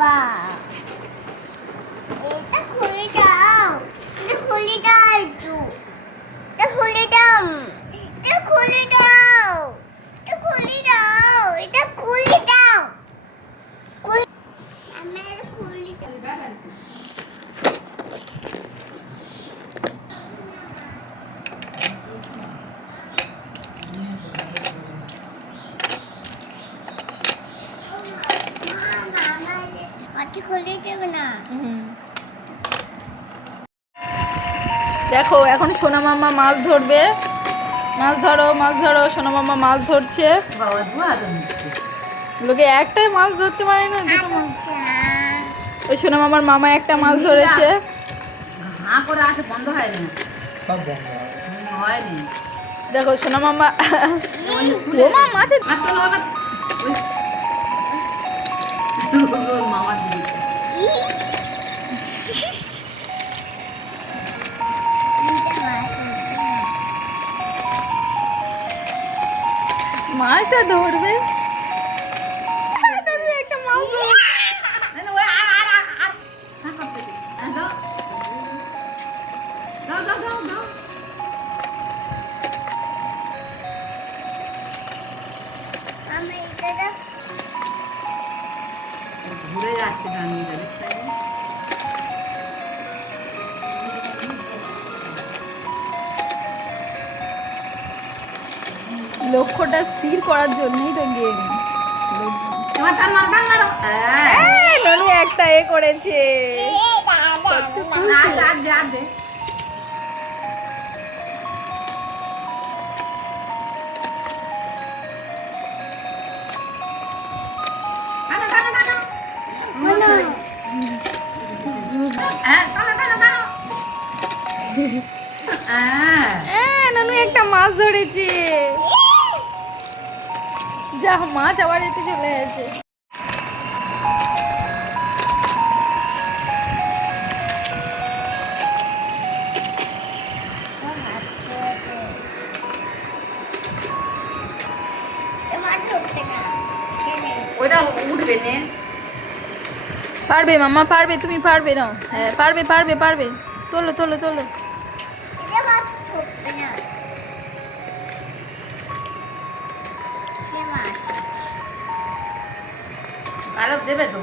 বাহ, এটা খুলে দাও, এটা খুলে দাও, এটা খুলে দাও, এটা খুলে দাও, এটা খুলে দাও, এটা খুলে দাও, আমার খুলে দাও। খুলে দেবে না। দেখো এখন সোনা মাম্মা মাছ ধরবে। মাছ ধরো, মাছ ধরো। সোনা মাম্মা মাছ ধরছে। লোকে একটাই মাছ ধরতে পারে না, দুটো মাছ। ওই সোনা মামার মামা একটা মাছ ধরেছে। দেখো সোনা মামা ওমা মাছ মাছটা ধরবে। একটা মাছ ঘুরে যাচ্ছে লক্ষ্যটা স্থির করার জন্যই তো গেম। ননু একটা এ করেছে। ননু একটা মাছ ধরেছে। যা মাছ আবার এতে চলে গেছে। ওটা উঠবে নে। পারবে মাম্মা, পারবে, তুমি পারবে না? হ্যাঁ পারবে পারবে পারবে। তোলো তোলো তোলো। আরব দেবে তো।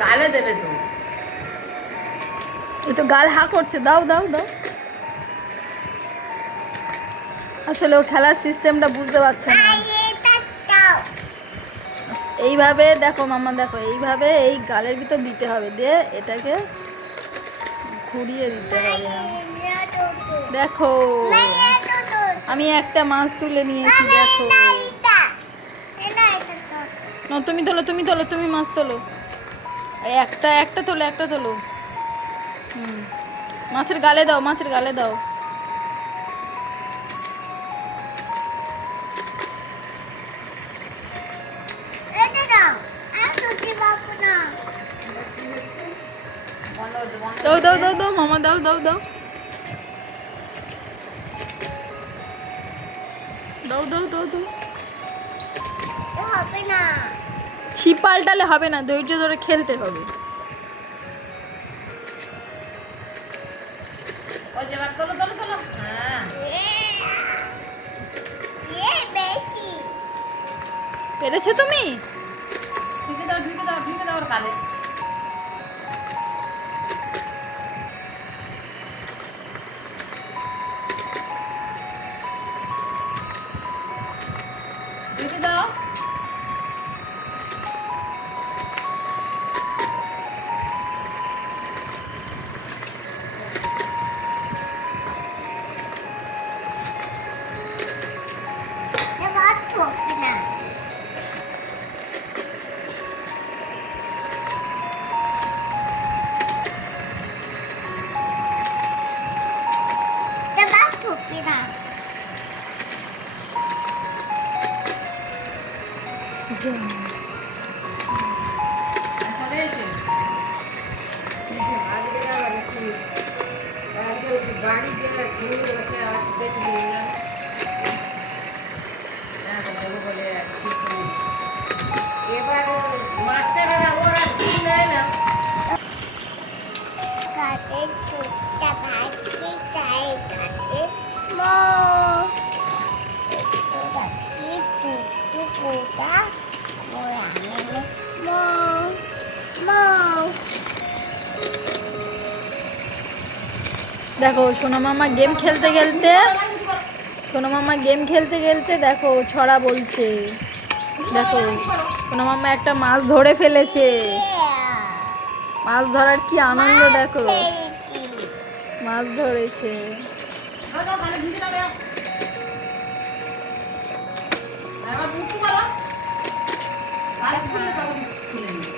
গালে দেবে তো। এ তো গাল হা করছে। দাও দাও দাও। আসলে ও খেলার সিস্টেমটা বুঝতে পারছে না। এইভাবে দেখো মাম্মা, দেখো এইভাবে এই গালের ভিতর দিতে হবে, দিয়ে এটাকে ঘুরিয়ে দিতে হবে। দেখো আমি একটা মাছ তুলে নিয়েছি। দেখো না, তুমি তোলো, তুমি তোলো, তুমি মাছ তোলো। এই একটা একটা তোলো, একটা তোলো। মাছের গালে দাও, মাছের গালে দাও। দাও দাও দাও দাও মামা, দাও দাও দাও দাও দাও দাও দাও। হবে না, ছিপ পাল্টালে হবে না, ধৈর্য ধরে খেলতে হবে। ওই যে বাদ তোলো তোলো তোলো। হ্যাঁ পেরেছো তুমি? ঢুকে দাও ঢুকে দাও ঢুকে দাও ওর কালে। ঢুকে দাও। গাড়ি দিয়ে ঘুরে বসে আসবে না বলে ঠিক নেই। এবার মাস্টাররা ওরা ঠিক নেয় না। কাটে চুটটা ভাজি তাই কাটে মো তোরা কি টুটু কোটা মোরা মানে মো মো দেখো সোনা মামা গেম খেলতে খেলতে দেখো ছড়া বলছে। দেখো সোনা মামা একটা মাছ ধরে ফেলেছে। মাছ ধরার কি আনন্দ দেখো, মাছ ধরেছে। দাও দাও তাহলে ঢুকে যাবে। আবার মুখ করো। তাহলে খুলে দাও খুলে নিই।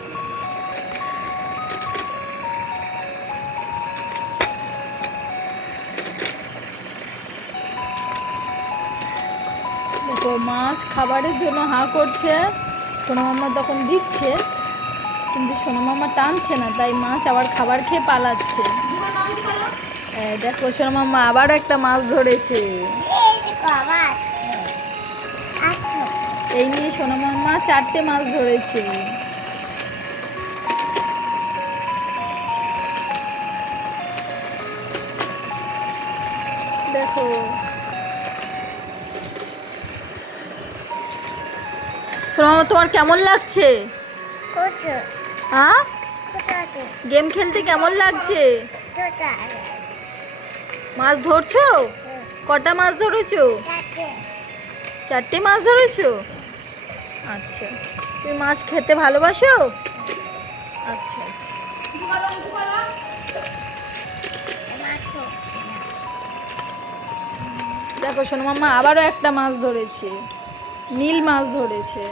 দেখো মাছ খাবারের জন্য হাঁ করছে, সোনা মামা তখন দিচ্ছে কিন্তু সোনা মামা টানছে না, তাই মাছ আবার খাবার খেয়ে পালাচ্ছে। দেখো সোনা মামা আবারও একটা মাছ ধরেছে। এই দেখো আমার আচ্ছা এই নিয়ে সোনা মামা 4টে মাছ ধরেছে। দেখো সোনা মামা তোমার কেমন লাগছে? কোটো হ্যাঁ, কোটাতে গেম খেলতে কেমন লাগছে? তোটা মাছ ধরছো? কটা মাছ ধরেছো? কাটে 4টে মাছ ধরেছো? আচ্ছা, তুমি মাছ খেতে ভালোবাসো? আচ্ছা আচ্ছা। মাটো দেখো সোনা মামা আবারও একটা মাছ ধরেছে, নীল মাছ ধরেছে।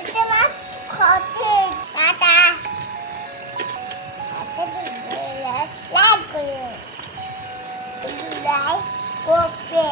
এটা মাছ খাতে টাটা আতে দিলে লাইক করো লাইক করবে